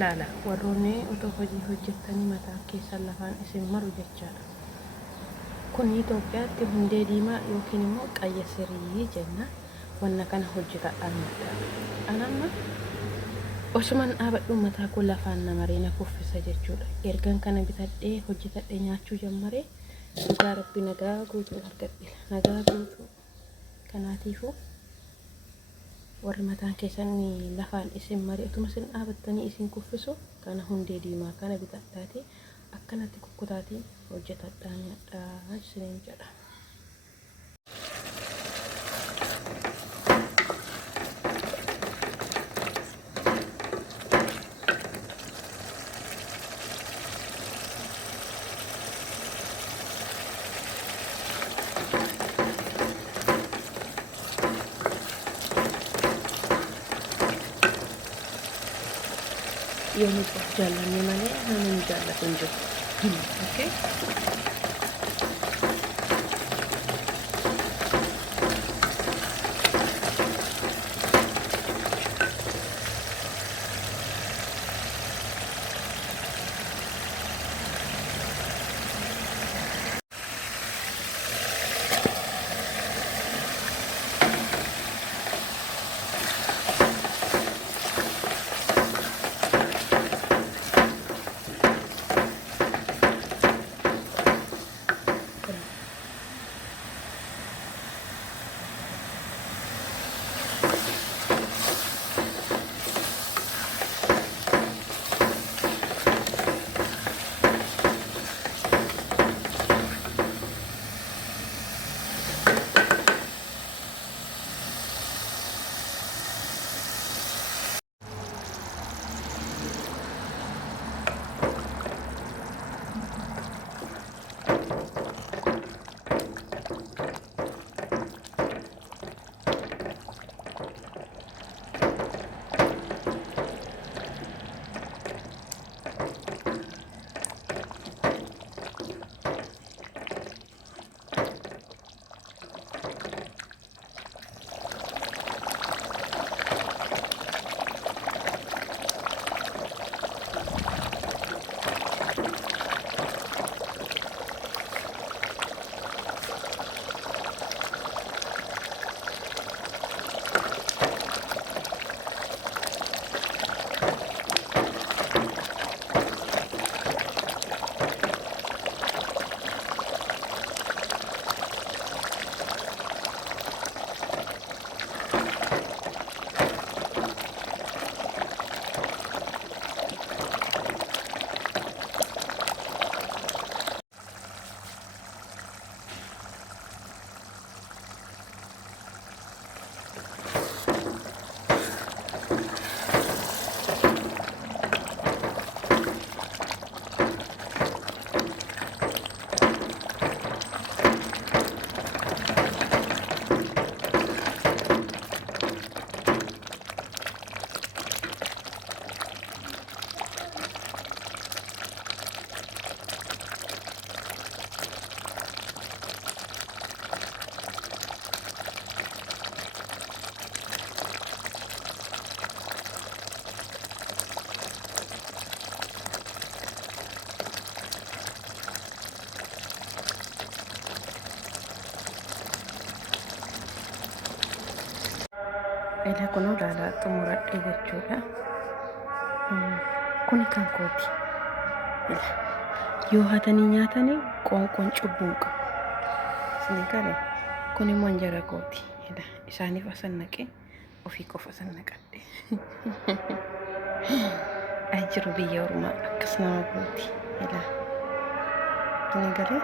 laala warroonni otoo hojii hojjettanii mataa keessan lafaan isin maru jechaadha. Kun Itoophiyaatti hundee diimaa yookiin immoo qayyasirii jenna. Wanna kana hojjetadhaan anamma osuman dhaabadhu mataa kun lafaan namaree na kuffisa jechuudha. Ergan kana bitadhee hojjetadhee nyaachuu jammaree dhugaa rabbi nagaa guutuu argadhe. Nagaa guutuu kanaatiifuu warri mataan keessan lafaan isin marii utuma isin dhaabattanii isin kuffisu kana hundee diimaa kana bitadhaati akkanatti kukkutaatiin hojjetadhaan nyaadhaa isiniin jedha. Yung jalan ni mana namin jalan tunjuk. Okay. Ila kuno lala xumuradhe jechuudha. Kuni kan kooti. Ila yoo hatanii nyaatanii qoonqoon cubbuun qabu. Isin gale kuni immoo injera kooti. Ila isaaniif asan naqe ofii qofa asan naqadhe. Ajiru biyya ormaa akkas nama kooti. Ila isin gale